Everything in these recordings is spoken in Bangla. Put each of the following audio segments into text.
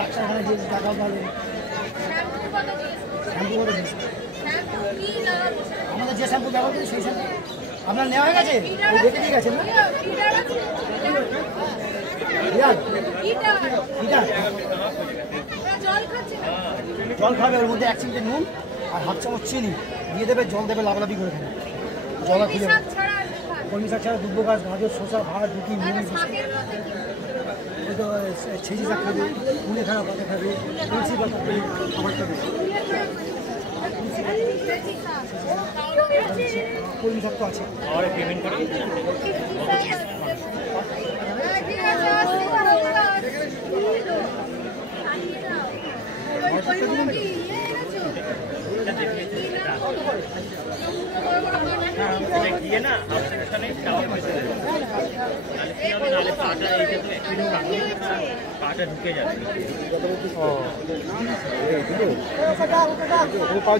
ডাক্তারখানা দিয়ে টাকাও পাবেন। শ্যাম্পু কত দিয়েছে? আমাদের যে শ্যাম্পু ব্যবহার করি সেই শ্যাম্পু আপনার নেওয়া হয়ে গেছে, দেখে দিয়ে গেছেন না? জল খাবে, ওর মধ্যে 1 চিমটে নুন আর 1/2 চামচ চিনি দিয়ে দেবে, জল দেবে, লাভালাভি করে খাবে। জল খুলে কলমি শাক ছাড়া দুব্বো গাছ, গাজর, শসা, ভাত, রুটি, মুড়ি, ছেঁচি শাক খাবে, কুলে খাওয়া পাতা খাবে, তুলসী পাতা খাবে, খাবার খাবে। কলমি শাক তো আছে।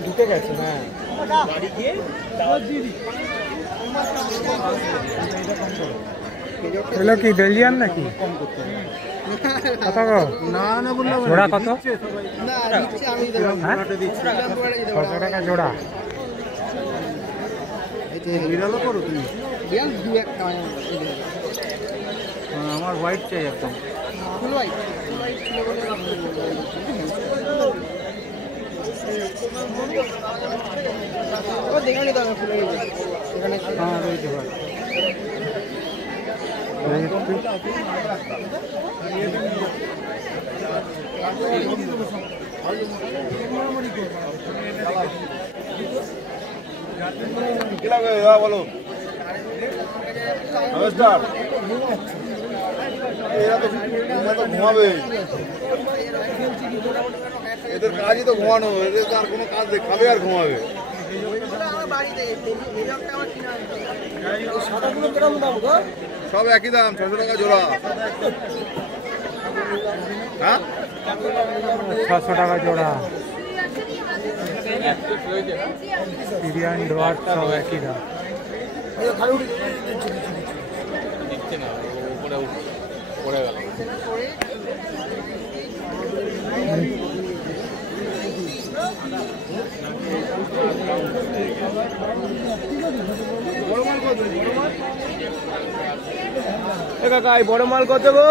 ঢুকে গেছে। হ্যাঁ এগুলো কি বেলজিয়াম নাকি? কত না না বললাম জোড়া কত? 600 টাকা জোড়া। বিড়ালও করো তুমি? বিড়াল 2-1টা আমার হোয়াইট চাই একদম ফুল হোয়াইট। দেখানি তো ফুল এখানে। হ্যাঁ রয়েছে ভাই। বলো নমস্কার। এরা তো ঘুমাবে, এদের কাজই তো ঘুমানো, এদের তো আর কোনো কাজ নেই, খাবে আর ঘুমাবে। সব একই দাম, 600 টাকা জোড়া। হ্যাঁ 600 টাকা জোড়া। ইন্ডিয়ান ডোয়ার সব একই দাম। কাকা এই বড় মাল কত গো?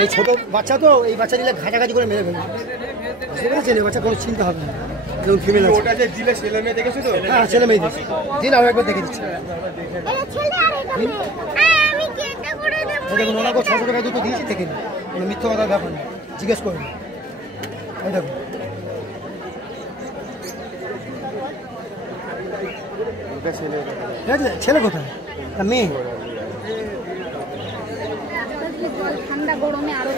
এই ছোট বাচ্চা তো, এই বাচ্চা দিলে ঘাটাঘাটি করে মেরে ফেলবে, বুঝতে বাচ্চা কোনো চিন্তা হবে না। যেমন ফিমেল আছে, ওটা যে দিলে ছেলে মেয়ে দেখেছো তো? হ্যাঁ ছেলে মেয়ে দিচ্ছি, দিন আরো একবার দেখে দিচ্ছি। দেখুন ওনাকে 600 টাকা দুটো দিয়েছি, দেখে নিন, কোনো মিথ্যা কথার ব্যাপার না, জিজ্ঞেস করুন। এই দেখুন ছেলে কোথায়, মেয়ে? ঠান্ডা গরমে আরো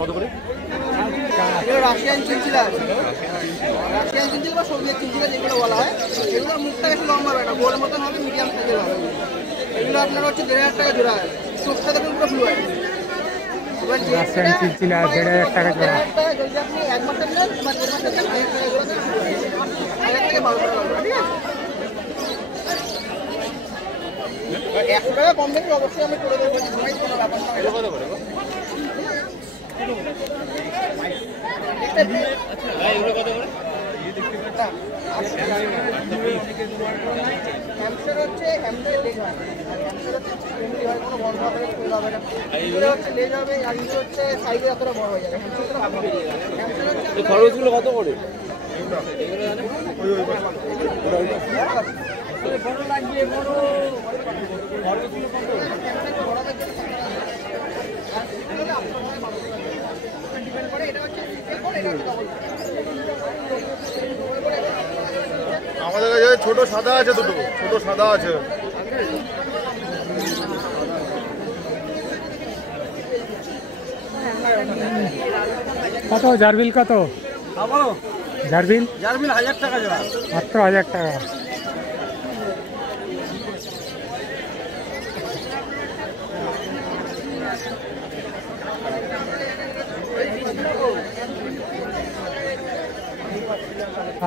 কত করে? রাশিয়ান চিনচিলা, রাশিয়ান চিনচিলা বা সোভিয়েত চিনচিলা যেগুলো বলা হয়, এগুলোর মুখটা একটু লম্বা হবে না, গোল মতন হবে, মিডিয়াম সাইজের হবে। এগুলো আপনার হচ্ছে 1500 টাকা জোড়া। চোখটা দেখুন পুরো ব্লু হয়। রাশিয়ান চিনচিলা 1500 টাকা জোড়া। যদি আপনি 1 মাসের নেন বা 1.5 মাসের নেন, 1000 টাকা জোড়া, 1000 থেকে 1200 টাকা জোড়া, ঠিক আছে? 100 টাকা কম বেশি অবশ্যই আমি করে দেবো, কোনো ব্যাপার না। এটা কত করে? এগুলো কত করে? না হ্যামস্টার হচ্ছে হ্যামস্টারের লেজ হয় আর হ্যামস্টার হচ্ছে এমনি হয় কোনো বন্ধ হবে না ফুল হবে না এগুলো হচ্ছে লেজ হবে আর এগুলো হচ্ছে সাইজে এতটা বড় হয়ে যাবে হ্যামস্টারটা ভালো হ্যামস্টার হচ্ছে খরচগুলো কত করে? আমাদের কাছে ছোট সাদা আছে, দুটো ছোট সাদা আছে। কত জারবিল কত? জারবিল জারবিল 1000 টাকা জোড়া। মাত্র 1000 টাকা।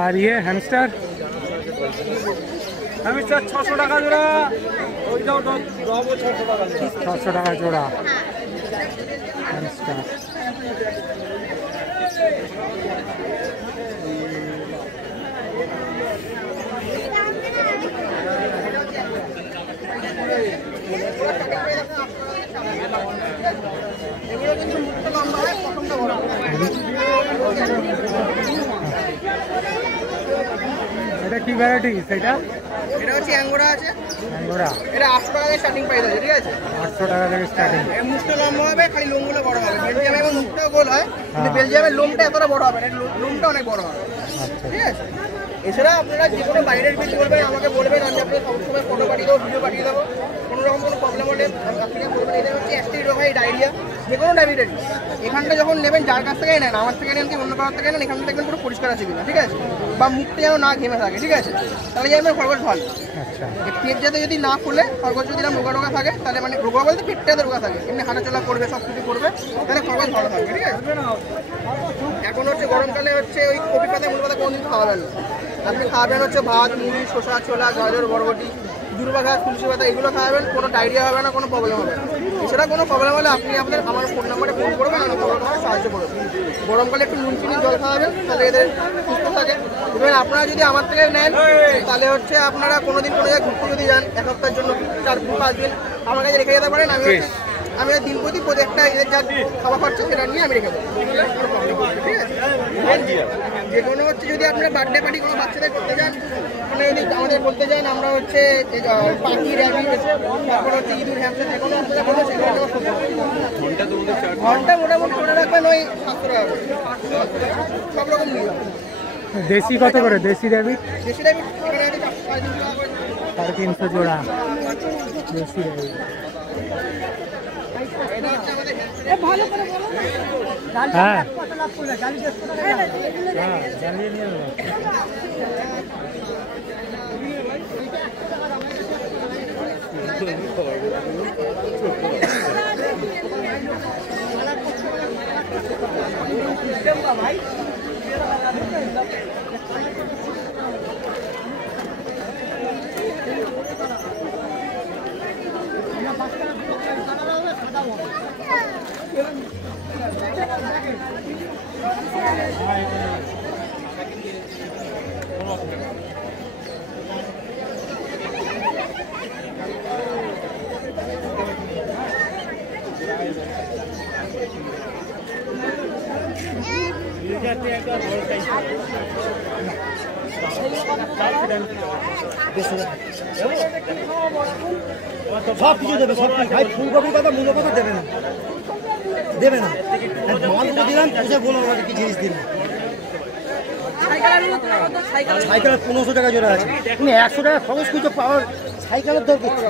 আর ये হ্যামস্টার? হ্যামস্টার 600 টাকা জোড়া। ওইটাও 600 টাকা জোড়া। 600 টাকা জোড়া হ্যামস্টার। এগুলো কিন্তু মুখটা লম্বা হয় প্রথমটা বড় হয় এটা কি ভ্যারাইটি সেটা? এটা হচ্ছে অ্যাঙ্গোরা আছে অ্যাঙ্গোরা। এটা 800 টাকা থেকে স্টার্টিং প্রাইস আছে ঠিক আছে 800 টাকা থেকে স্টার্টিং। এর মুখটা লম্বা হবে খালি লোমগুলো বড় হবে বেলজিয়ামে এবং মুখটাও গোল হয় কিন্তু বেলজিয়ামের লোমটা এতটা বড় হবে না লোমটা অনেক বড় হবে আচ্ছা ঠিক আছে এছাড়া আপনারা যে কোনো বাইরের বিল করবেন আমাকে বলবেন আমি আপনাকে সবসময় ফটো পাঠিয়ে দেবো ভিডিও পাঠিয়ে দেবো কোনো রকম কোনো প্রবলেম হলে আপনাকে বলবেন এটা হচ্ছে অ্যাস্ট্রিক রোগ হয় ডায়রিয়া যে কোনো ডায়াবেটিস এখানটা যখন নেবেন যার কাছ থেকে নেন আমার থেকে নেন কি অন্য কারোর থেকে নেন এখানটা দেখবেন পুরো পরিষ্কার আছে কিনা ঠিক আছে বা মুখটা যেন না ঘেমে থাকে ঠিক আছে তাহলে জানবেন খরগোশ ভালো আচ্ছা। পেট যাতে যদি না ফুলে খরগোশ যদি এরকম রোগা থাকে তাহলে মানে রোগা বলতে পেটটাতে রোগা থাকে এমনি হাঁটাচলা করবে সব কিছু করবে তাহলে খরগোশ ভালো থাকবে ঠিক আছে এখন হচ্ছে গরমকালে হচ্ছে ওই কপি পাতা মূল পাতা কোনোদিন খাওয়াবেন না আপনি খাওয়াবেন হচ্ছে ভাত মুড়ি শসা ছোলা গাজর বরবটি দুর্বা ঘাস তুলসী পাতা এগুলো খাওয়াবেন কোনো ডায়রিয়া হবে না কোনো প্রবলেম হবে না এছাড়া কোনো প্রবলেম হলে আপনি আমার ফোন নাম্বারে ফোন করবেন আমি সাহায্য করবো গরমকালে একটু নুন চিনি জল খাওয়াবেন তাহলে এদের সুস্থ থাকে এবং আপনারা যদি আমার থেকে নেন তাহলে হচ্ছে আপনারা কোনোদিন কোনো জায়গায় ঘুরতে যদি যান এক সপ্তাহের জন্য 4-5 দিন আমার কাছে রেখে যেতে পারেন আমি দিন প্রতি একটা এদের যা খাওয়া খরচা সেটা নিয়ে আমি রেখে দেবো ঠিক আছে যে কোনো হচ্ছে যদি আপনারা বার্থডে পার্টি কোনো বাচ্চাদের করতে চান মানে যদি আমাদের বলতে চান আমরা হচ্ছে পাখি র্যাবিট তারপর হচ্ছে ইঁদুর হ্যামস্টার যে কোনো আপনারা বলবেন সেগুলো ঘন্টা মোটামুটি করে রাখবেন ওই 700 টাকা সব রকম নিয়ে যাবেন দেশি কত করে? দেশি র্যাবিট দেশি র্যাবিট এখানে আছে 350 টাকা করে 350 জোড়া দেশি র্যাবিট। এটা হচ্ছে আমাদের ভালো করে বলো না হ্যাঁ কত লাভ করলে? গাড়ি শেষ করে হ্যাঁ জ্বালিয়ে নিয়ে নেবো। ভাই সব কিছু দেবে সব কিছু ভাই ফুলকপির কথা মূল্য কথা দেবে না মালগুলো দিলাম পুষে বলো আমাকে কি জিনিস দিন সাইকেলের 1500 টাকা জোড়া আছে তুমি 100 টাকা খরচ করছো পাওয়ার সাইকেলের দর করছো